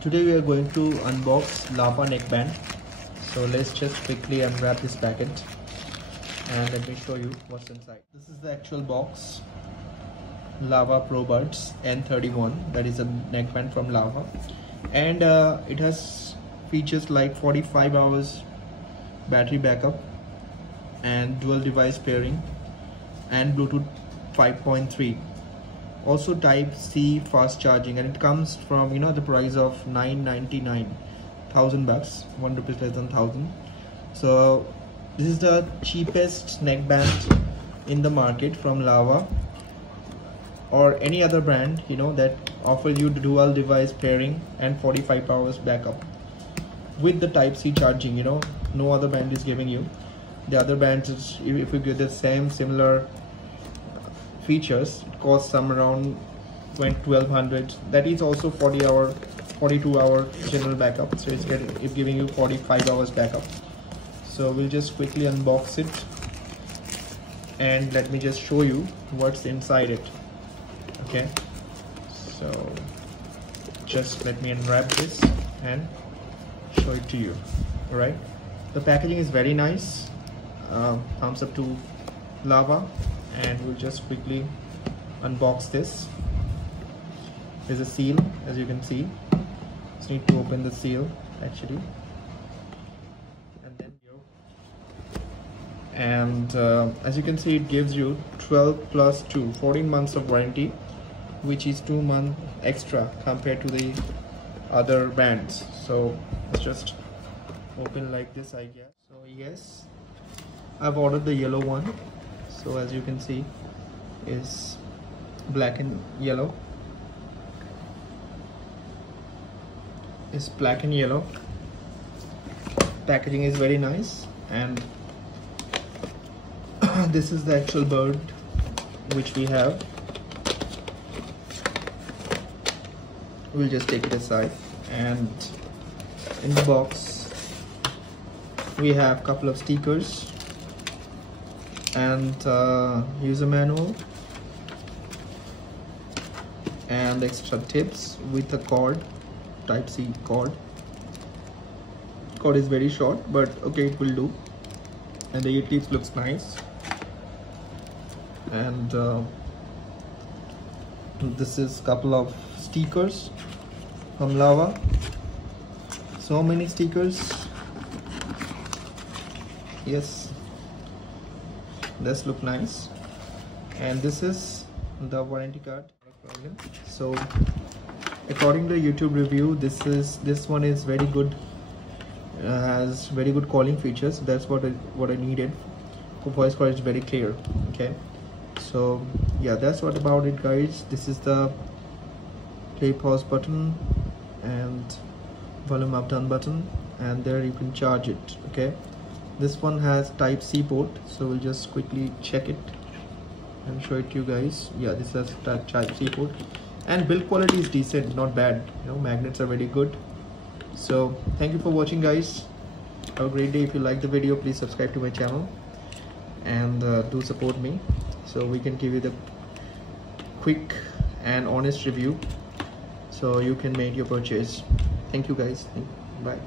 Today we are going to unbox Lava neckband. So let's just quickly unwrap this packet and let me show you what's inside. This is the actual box. Lava Probuds N31, that is a neckband from Lava, and it has features like 45 hours battery backup and dual device pairing and Bluetooth 5.3. Also type C fast charging, and it comes from the price of $999, $1,000, ₹1 less than 1,000. So this is the cheapest neckband in the market from Lava or any other brand that offers you dual device pairing and 45 hours backup with the type C charging. No other brand is giving you. The other brands, if you get the similar features, it costs some around $1,200. that is also 42 hour general backup, so it's giving you 45 hours backup. So we'll just quickly unbox it and let me just show you what's inside it. Okay, so just let me unwrap this and show it to you. All right, the packaging is very nice. Thumbs up to Lava. And we'll just quickly unbox this. There's a seal, as you can see. Just need to open the seal actually, and then as you can see, it gives you 12 plus 2, 14 months of warranty, which is 2 months extra compared to the other brands. So let's just open like this, I guess. So yes, I've ordered the yellow one. So as you can see, is black and yellow. It's black and yellow. Packaging is very nice, and this is the actual bird which we have. We'll just take it aside, and in the box we have a couple of stickers and user manual and extra tips with a cord, type C cord. Cord is very short, but okay, it will do. And the tips looks nice. And this is couple of stickers from Lava. So many stickers. Yes, this look nice. And this is the warranty card. So according to YouTube review, this one is very good, has very good calling features. That's what I needed. Voice call is very clear. Okay, so yeah, that's what about it, guys. This is the play pause button and volume up down button, and there you can charge it. Okay, this one has type C port, so we'll just quickly check it and show it to you guys. Yeah, this has type C port, and build quality is decent, not bad. Magnets are very good. So thank you for watching, guys. Have a great day. If you like the video, please subscribe to my channel and do support me, so we can give you the quick and honest review so you can make your purchase. Thank you, guys. Bye.